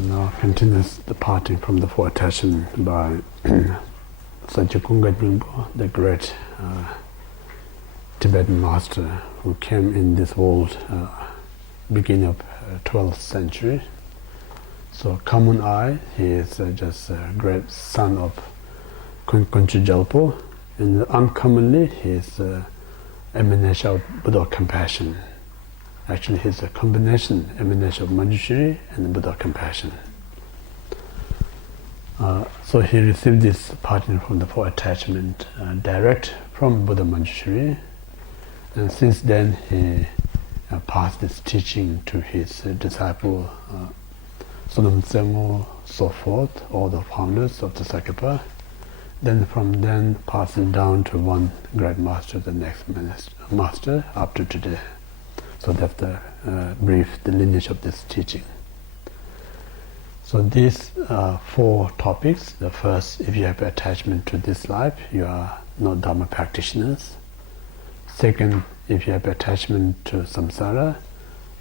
now continues the parting from the four attachments by Sachen Kunga Nyingpo, the great Tibetan master who came in this world beginning of 12th century. So common eye, he is just a great son of Kunga, and uncommonly he is emanation of Buddha compassion. Actually, he's a combination emanation of Manjushri and Buddha compassion. So he received this parting from the four attachment direct from Buddha Manjushri, and since then he passed this teaching to his disciple Sonam Tsenmo, so forth, all the founders of the Sakapa. Then from then passing down to one great master, the next master up to today. So that's the the lineage of this teaching. So these four topics. The first, if you have attachment to this life, you are not Dharma practitioners. Second, if you have attachment to samsara,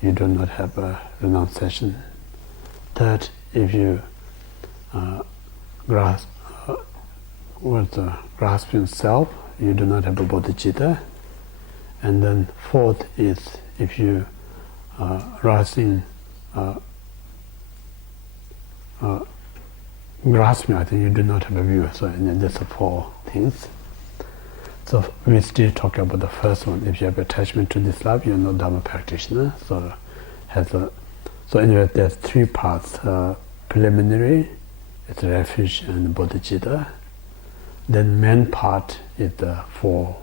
you do not have a renunciation. Third, if you grasping self, you do not have a bodhicitta. And then fourth is, if you grasping, I think you do not have a view. So and then there's the four things. So we still talk about the first one. If you have attachment to this life, you're not Dharma practitioner. So anyway, there's three parts: preliminary, it's refuge and bodhicitta. Then main part is the four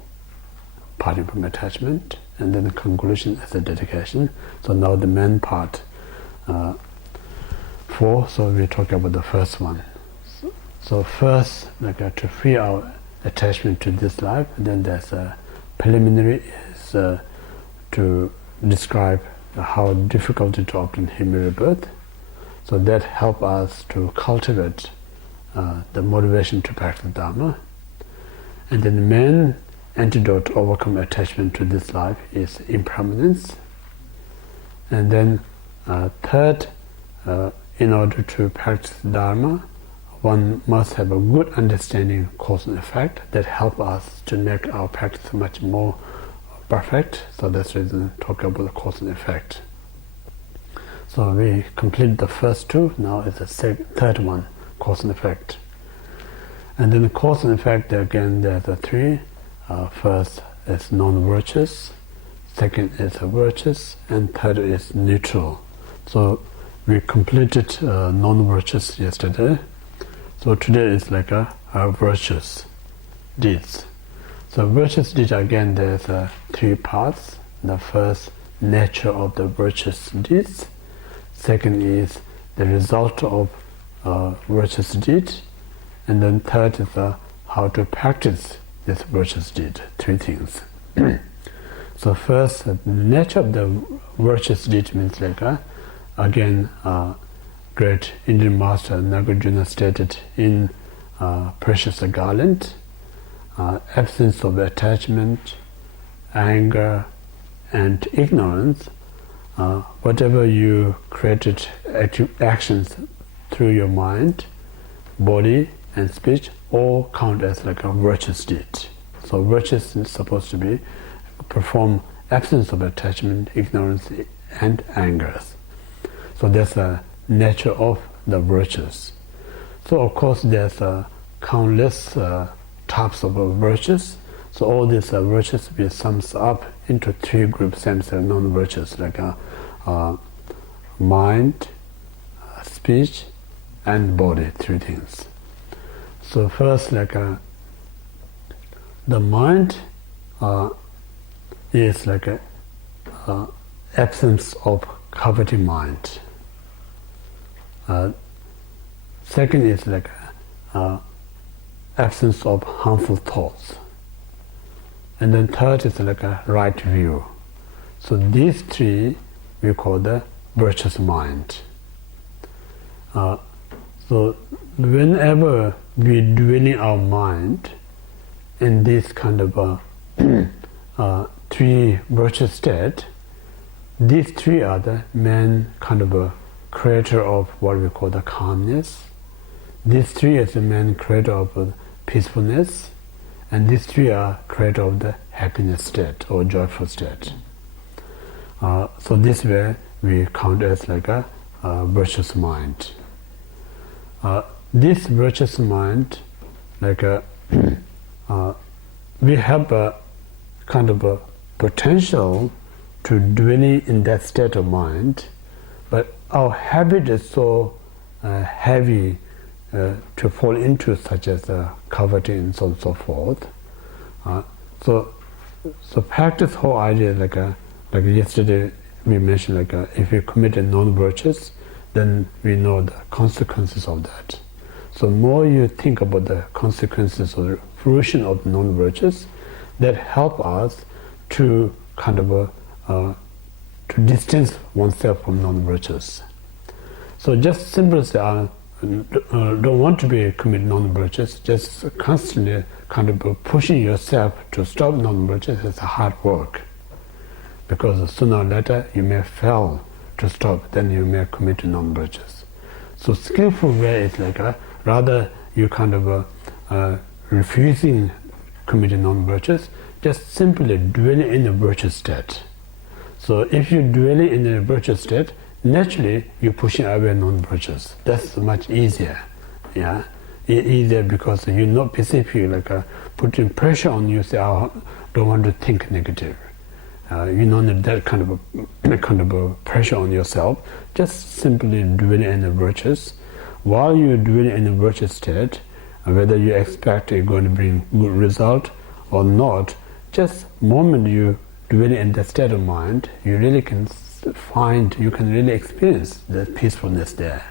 parting from attachment, and then the conclusion is the dedication. So now the main part, four. So we talk about the first one. So first, to free our attachment to this life. Then there's a preliminary is to describe how difficult to obtain human rebirth. So that help us to cultivate the motivation to practice Dharma. And then the main antidote to overcome attachment to this life is impermanence. And then third, in order to practice Dharma, one must have a good understanding of cause and effect that help us to make our practice much more perfect. So that's the reason I talk about the cause and effect. So we complete the first two. Now is the third one, cause and effect. And then the cause and effect, again, there are three. First is non-virtuous, second is virtuous, and third is neutral. So we completed non-virtuous yesterday. So today is like a virtuous deeds. So virtuous deeds, again, there's three parts. The first, nature of the virtuous deeds. Second is the result of virtuous deed. And then third is how to practice this virtuous deed. Three things. So first, the nature of the virtuous deed means again, great Indian master Nagarjuna stated in Precious Garland, absence of attachment, anger, and ignorance. Whatever you created actions through your mind, body, and speech, all count as a virtuous deed. So virtuous is supposed to be perform absence of attachment, ignorance, and anger. So that's a nature of the virtues. So of course there's countless types of virtues. So all these virtues we sums up into three groups, same as non-virtues, mind, speech, and body, three things. So first, the mind is absence of coveting mind. Second is absence of harmful thoughts. And then third is right view. So these three we call the virtuous mind. So whenever we dwell in our mind in this kind of three virtuous state, these three are the main kind of creator of what we call the calmness. These three is the main creator of peacefulness, and these three are creator of the happiness state or joyful state. So this way we count as like a virtuous mind. This virtuous mind, like we have a kind of a potential to dwelling in that state of mind, but our habit is so heavy to fall into, such as coveting and so on and so forth. So practice whole idea like yesterday we mentioned, like if you commit a non-virtuous, then we know the consequences of that. So more you think about the consequences or the fruition of non-virtuous, that help us to kind of to distance oneself from non-virtuous. So just simply say, don't want to be commit non-virtuous, just constantly kind of pushing yourself to stop non-virtuous is hard work, because sooner or later you may fail to stop, then you may commit non-virtuous. So skillful way is like rather you kind of refusing committing non-virtuous, just simply dwelling in a virtuous state. So if you dwelling in a virtuous state, naturally you're pushing away non-virtuous. That's much easier. Yeah, easier because you're not basically like putting pressure on you. Say, I don't want to think negative. You don't need that kind of a pressure on yourself. Just simply dwelling in a virtuous. While you're dwelling in a virtuous state, whether you expect it's going to bring good result or not, just moment you dwell in that state of mind, you really can you can really experience the peacefulness there.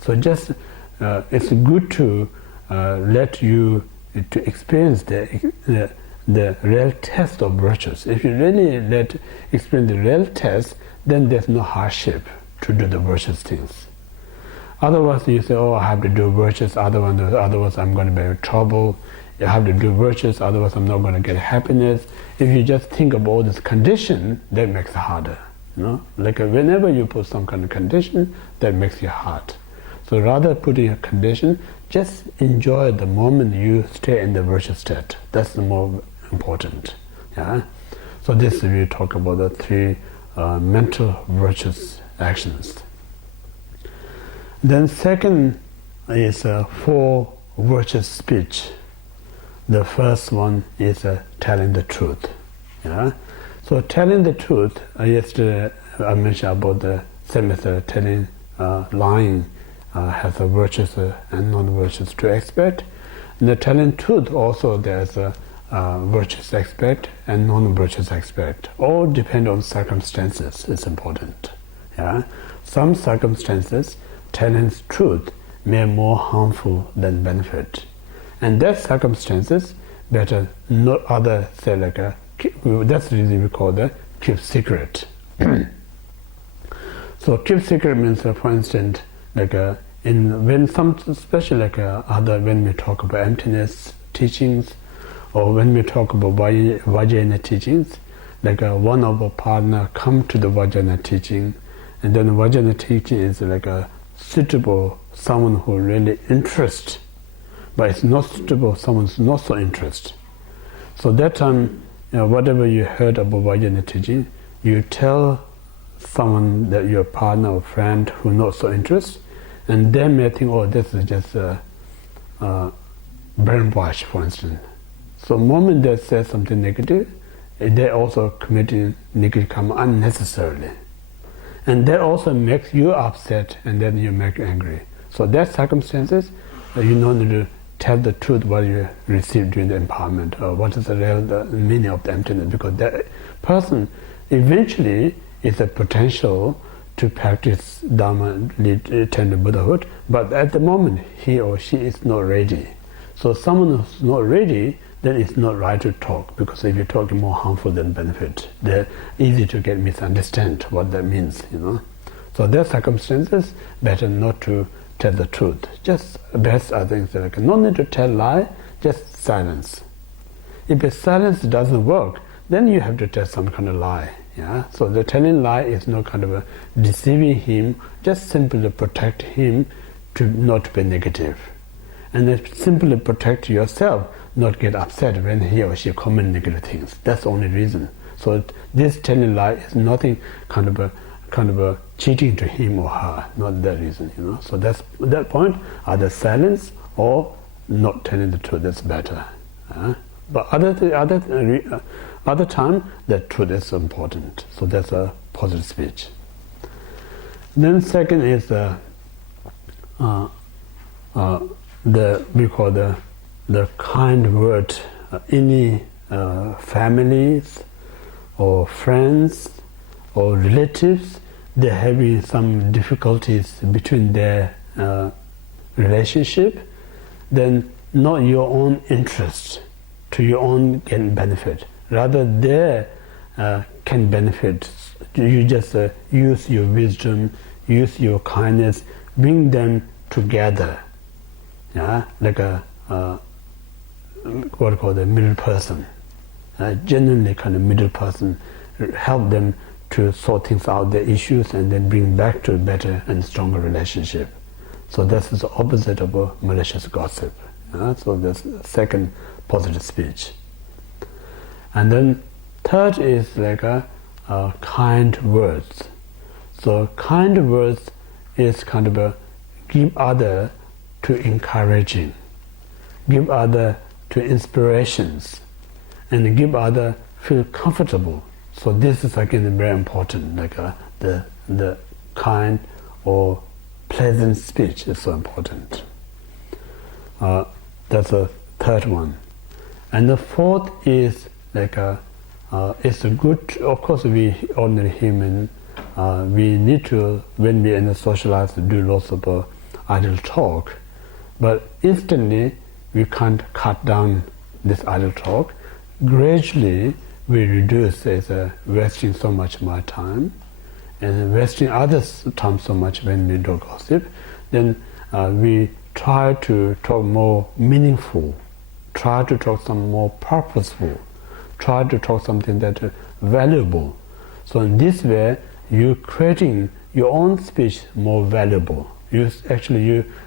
So just it's good to let you to experience the real test of virtues. If you really experience the real test, then there's no hardship to do the virtuous things. Otherwise you say, oh, I have to do virtuous, otherwise I'm going to be in trouble. You have to do virtuous, otherwise I'm not going to get happiness. If you just think about all this condition, that makes it harder. You know? Like whenever you put some kind of condition, that makes it hard. So rather putting a condition, just enjoy the moment you stay in the virtuous state. That's the more important. Yeah. So this we talk about the three mental virtuous actions. Then second is four virtuous speech. The first one is telling the truth. Yeah. So telling the truth, yesterday I mentioned about the same method, telling lying has a virtuous and non-virtuous to aspect. And the telling truth also there's a virtuous aspect and non-virtuous aspect. All depend on circumstances. It's important. Yeah. Some circumstances, telling truth may be more harmful than benefit. And that circumstances better not other say like that's the reason we call the keep secret. So keep secret means for instance like when some especially like when we talk about emptiness teachings, or when we talk about Vajrayana teachings, like one of our partner come to the Vajrayana teaching, and then the Vajrayana teaching is like a suitable someone who really interests, but it's not suitable someone's not so interested. So that time, whatever you heard about Vajrayana teaching, you tell someone that your partner or friend who not so interested, and they may think, oh, this is just brainwash, for instance. So the moment they say something negative, they also committing negative karma unnecessarily. And that also makes you upset, and then you make angry. So that circumstances, you don't need to tell the truth what you received during the empowerment, or what is the real meaning of the emptiness, because that person eventually is a potential to practice Dharma, attain to Buddhahood, but at the moment he or she is not ready. So someone who's not ready, then it's not right to talk, because if you talk more harmful than benefit, they're easy to get misunderstand what that means, you know. So their circumstances, better not to tell the truth. Just best I think like no need to tell lie, just silence. If the silence doesn't work, then you have to tell some kind of lie. Yeah, so the telling lie is not kind of a deceiving him, just simply to protect him to not be negative, and then simply protect yourself, not get upset when he or she comment negative things. That's the only reason. So this telling lie is nothing kind of a cheating to him or her, not that reason, you know. So that's at that point, either silence or not telling the truth. That's better. But other time, the truth is important. So that's a positive speech. Then second is we call the kind word. Any families or friends or relatives, they're having some difficulties between their relationship, then not your own interest to your own can benefit, rather they can benefit. You just use your wisdom, use your kindness, bring them together, like a what we call the middle person, genuinely kind of middle person, help them to sort things out, their issues, and then bring back to a better and stronger relationship. So that's the opposite of a malicious gossip. So that's the second positive speech. And then third is like kind words. So kind words is kind of a give other to encouraging, give other to inspirations, and give other feel comfortable. So this is again very important, like the kind or pleasant speech is so important. That's the third one. And the fourth is like it's a good, of course we ordinary human, we need to, when we in the socialize, do lots of idle talk, but instantly we can't cut down this idle talk. Gradually we reduce wasting so much my time and wasting others' time so much when we do gossip. Then we try to talk more meaningful, try to talk some more purposeful, try to talk something that is valuable. So in this way, you're creating your own speech more valuable. You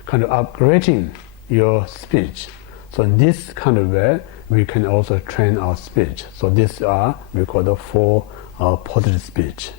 kind of upgrading your speech. So in this kind of way, we can also train our speech. So these are, we call the four positive speech.